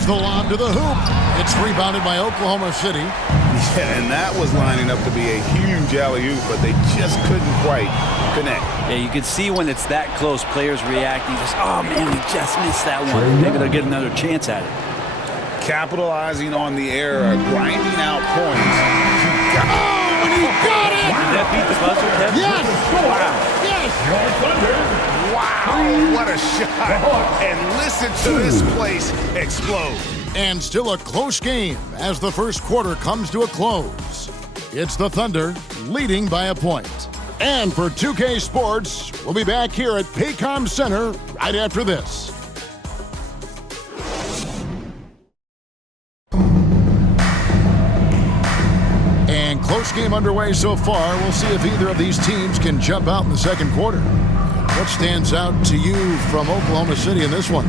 Here's the lob to the hoop. It's rebounded by Oklahoma City. Yeah, and that was lining up to be a huge alley-oop, but they just couldn't quite connect. Yeah, you can see when it's that close, players reacting. Just, oh, man, we just missed that one. Maybe they'll get another chance at it. Capitalizing on the error, grinding out points. Oh, and he got it! Did that beat the buzzer, Kevin? Yes! Wow. Yes! Wow, what a shot. And listen to this place explode. And still a close game as the first quarter comes to a close. It's the Thunder leading by a point. And for 2K Sports, we'll be back here at Paycom Center right after this. And close game underway so far. We'll see if either of these teams can jump out in the second quarter. What stands out to you from Oklahoma City in this one?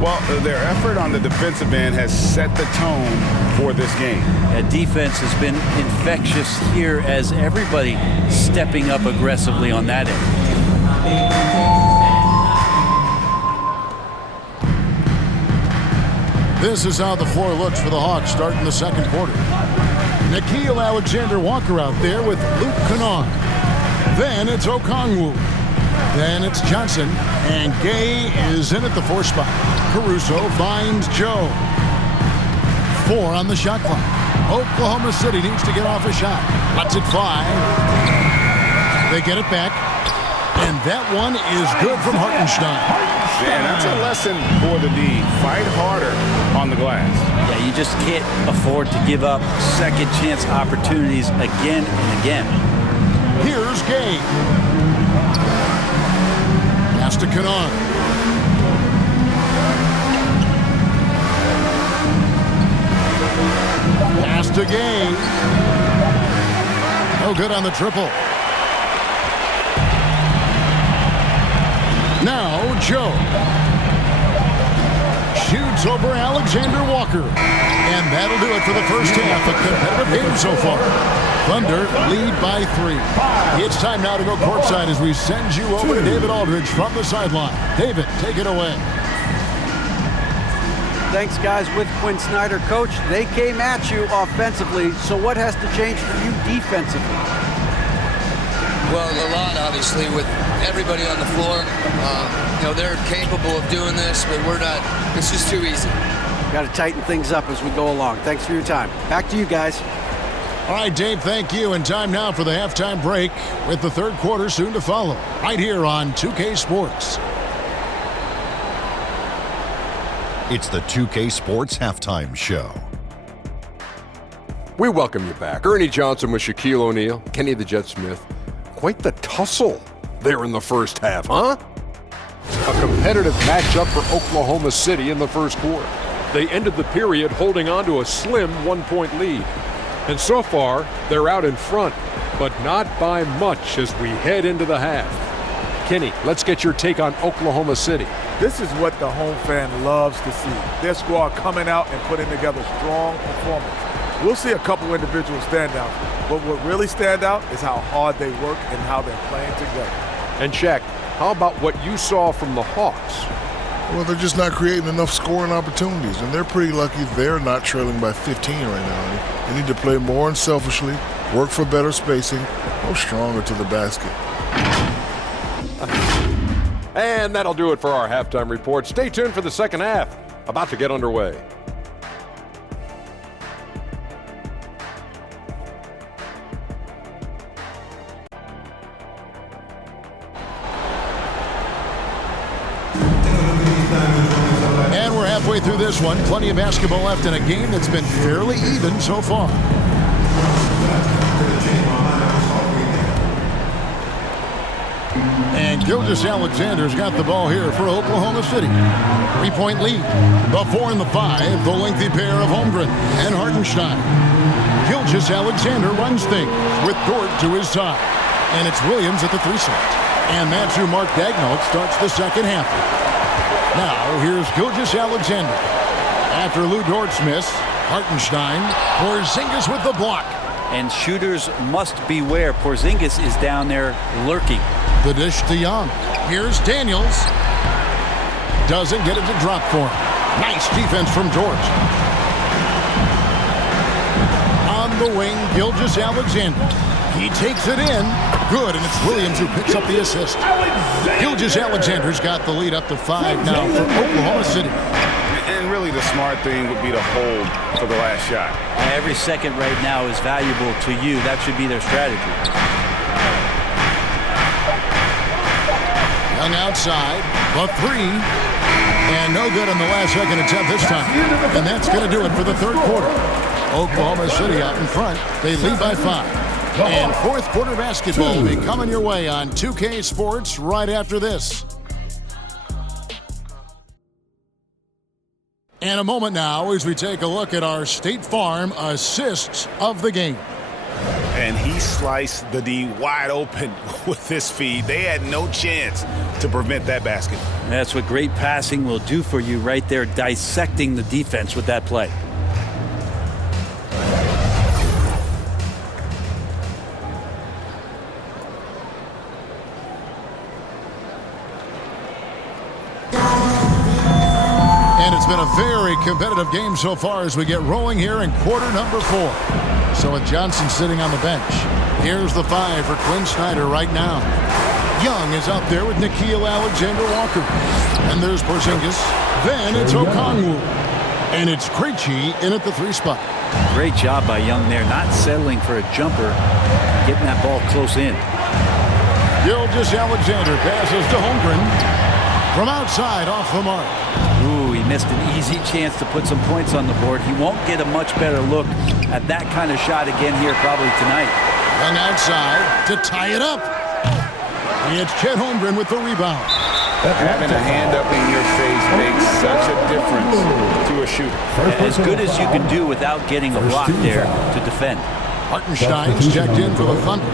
Well, their effort on the defensive end has set the tone for this game. That defense has been infectious here as everybody stepping up aggressively on that end. This is how the floor looks for the Hawks starting the second quarter. Gilgeous-Alexander Walker out there with Luke Kennard. Then it's Okongwu. Then it's Johnson, and Gay is in at the 4 spot. Caruso finds Joe. 4 on the shot clock. Oklahoma City needs to get off a shot. Lets it fly. They get it back, and that one is good from Hartenstein. And that's a lesson for the D. Fight harder on the glass. Yeah, you just can't afford to give up second chance opportunities again and again. Here's Gay. Pass to Kennard. Pass to Gay. No good on the triple. Now Joe shoots over Alexander Walker. And that'll do it for the first half. A competitive game so far. Thunder lead by 3. It's time now to go courtside as we send you over to David Aldridge from the sideline. David, take it away. Thanks, guys. With Quinn Snyder, coach, they came at you offensively. So what has to change for you defensively? Well, a lot, obviously, with everybody on the floor. They're capable of doing this, but we're not. It's just too easy. Got to tighten things up as we go along. Thanks for your time. Back to you guys. All right, Dave, thank you. And time now for the halftime break with the third quarter soon to follow. Right here on 2K Sports. It's the 2K Sports Halftime Show. We welcome you back. Ernie Johnson with Shaquille O'Neal, Kenny the Jet Smith. Quite the tussle there in the first half, huh? A competitive matchup for Oklahoma City in the first quarter. They ended the period holding on to a slim 1-point lead. And so far, they're out in front, but not by much as we head into the half. Kenny, let's get your take on Oklahoma City. This is what the home fan loves to see. Their squad coming out and putting together strong performance. We'll see a couple individual standouts, but what really stand out is how hard they work and how they're playing together. And Shaq, how about what you saw from the Hawks? Well, they're just not creating enough scoring opportunities, and they're pretty lucky they're not trailing by 15 right now. They need to play more unselfishly, work for better spacing, go stronger to the basket. And that'll do it for our halftime report. Stay tuned for the second half, about to get underway. And we're halfway through this one. Plenty of basketball left in a game that's been fairly even so far. And Gilgeous-Alexander's got the ball here for Oklahoma City. 3-point lead. The 4 and the 5, the lengthy pair of Holmgren and Hartenstein. Gilgeous-Alexander runs things with Dort to his side. And it's Williams at the 3 slot. And that's who Mark Daigneault starts the second half. Now, here's Gilgeous-Alexander. After Lou Dort's miss, Hartenstein, Porzingis with the block. And shooters must beware. Porzingis is down there lurking. The dish to Young. Here's Daniels. Doesn't get it to drop for him. Nice defense from George. On the wing, Gilgeous-Alexander. He takes it in. Good, and it's Williams who picks up the assist. Gilgeous-Alexander's got the lead up to 5 now for Oklahoma City. And really the smart thing would be to hold for the last shot. Every second right now is valuable to you. That should be their strategy. Young outside, the 3. And no good on the last second attempt this time. And that's going to do it for the third quarter. Oklahoma City out in front. They lead by 5. And fourth quarter basketball will be coming your way on 2K Sports right after this. And a moment now as we take a look at our State Farm assists of the game. And he sliced the D wide open with this feed. They had no chance to prevent that basket. That's what great passing will do for you right there, dissecting the defense with that play. It's been a very competitive game so far as we get rolling here in quarter number 4. So with Johnson sitting on the bench, here's the 5 for Quinn Snyder right now. Young is out there with Gilgeous-Alexander Walker. And there's Porzingis. Then it's Okongwu. And it's Krejci in at the 3 spot. Great job by Young there, not settling for a jumper, getting that ball close in. Gilgeous-Alexander passes to Holmgren. From outside, off the mark. Ooh, he missed an easy chance to put some points on the board. He won't get a much better look at that kind of shot again here probably tonight. Young outside to tie it up. It's Chet Holmgren with the rebound. Having a hand up in your face makes such a difference to a shooter. As good as you can do without getting a block there to defend. Hartenstein's checked in for the Thunder.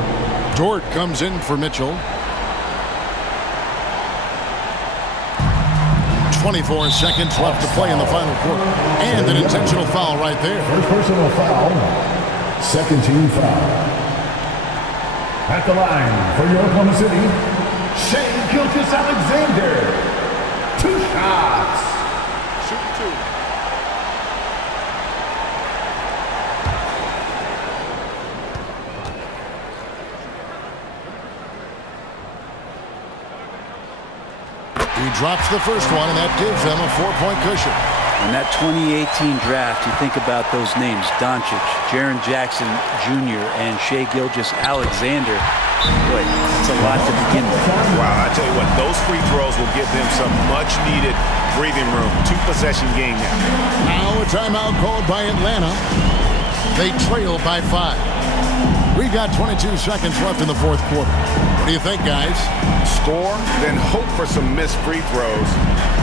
Dort comes in for Mitchell. 24 seconds left to play in the final quarter. And an intentional foul right there. First personal foul. Second team foul. At the line for your Oklahoma City, Gilgeous-Alexander. 2 shots. Shoot 2. He drops the first one, and that gives them a 4-point cushion. In that 2018 draft, you think about those names, Doncic, Jaren Jackson Jr., and Shai Gilgeous-Alexander. Boy, that's a lot to begin with. Wow, I tell you what, those free throws will give them some much-needed breathing room. 2-possession game now. Now a timeout called by Atlanta. They trail by 5. We've got 22 seconds left in the fourth quarter. What do you think, guys? Score, then hope for some missed free throws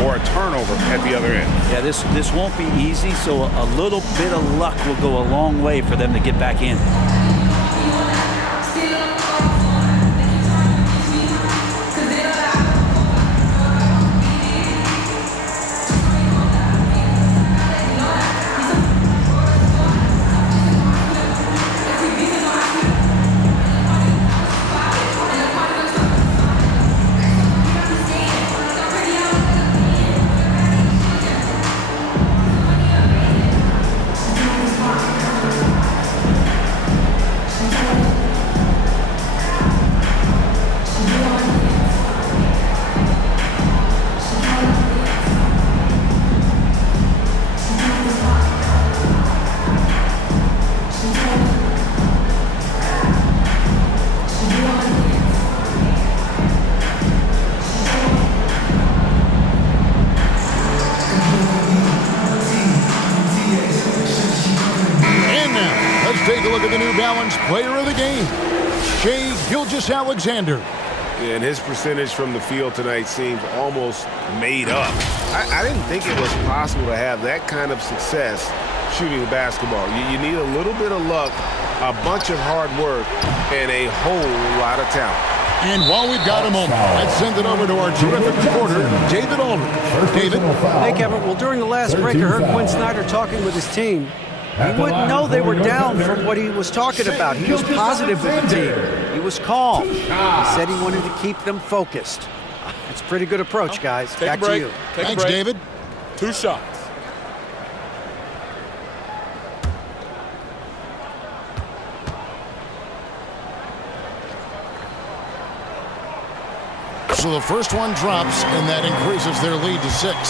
or a turnover at the other end. Yeah, this won't be easy, so a little bit of luck will go a long way for them to get back in. Player of the game, Shai Gilgeous-Alexander. And his percentage from the field tonight seems almost made up. I didn't think it was possible to have that kind of success shooting the basketball. You need a little bit of luck, a bunch of hard work, and a whole lot of talent. And while we've got a moment, let's send it over to our terrific reporter, David Aldridge. David? Hey, Kevin. Well, during the last break, I heard Quinn Snyder talking with his team. He wouldn't know they were down from what he was talking about. He was positive with the team. He was calm. He said he wanted to keep them focused. It's a pretty good approach, guys. Back to you. Thanks, David. 2 shots. So the first one drops, and that increases their lead to 6.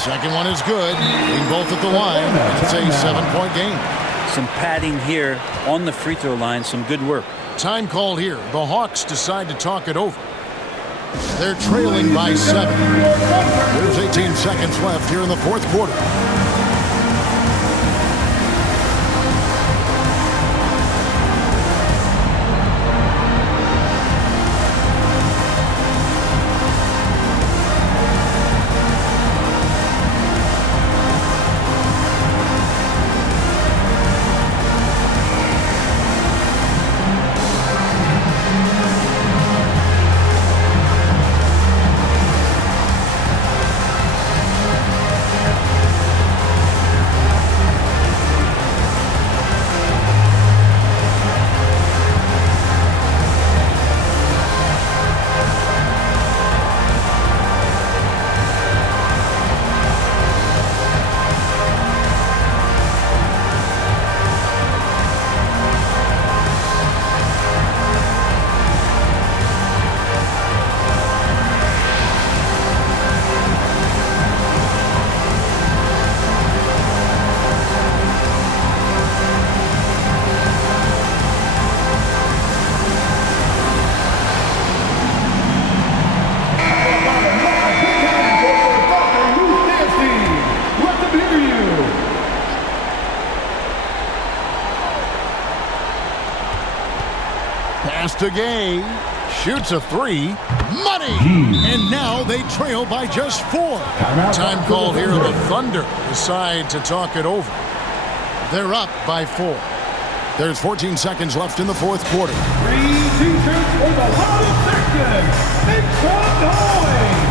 Second one is good. Being both at the line, and it's a 7-point game. Some padding here on the free throw line. Some good work. Time called here. The Hawks decide to talk it over. They're trailing by 7. There's 18 seconds left here in the fourth quarter. To Gay, shoots a 3, money, and now they trail by just 4. Time called here. The Thunder decide to talk it over. They're up by 4. There's 14 seconds left in the fourth quarter. 3 teachers for the loudest section. Make some noise.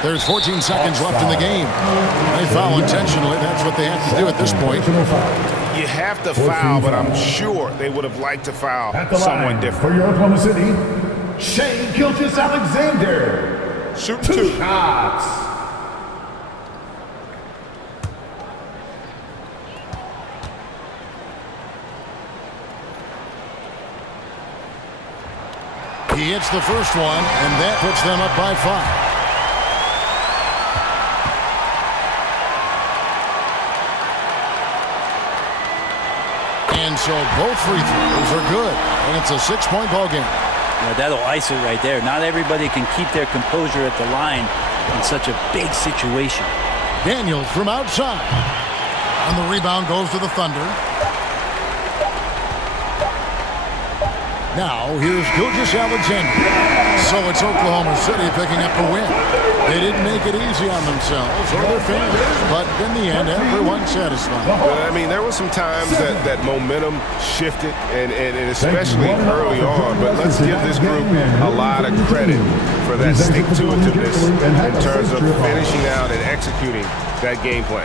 There's 14 seconds left in the game. They foul intentionally. That's what they have to do at this point. You have to foul, but I'm sure they would have liked to foul someone different. For your Oklahoma City, Gilgeous-Alexander. Shoot 2 shots. He hits the first one, and that puts them up by 5. And so both free throws are good, and it's a 6-point ball game. Yeah, that'll ice it right there. Not everybody can keep their composure at the line in such a big situation. Daniels from outside, and the rebound goes to the Thunder. Now here's Gilgeous-Alexander. So it's Oklahoma City picking up the win. They didn't make it easy on themselves or their fans, but in the end, everyone satisfied. I mean, there were some times that momentum shifted, and especially early on. But let's give this group a lot of credit for that stick-to-itiveness in terms of finishing out and executing that game plan.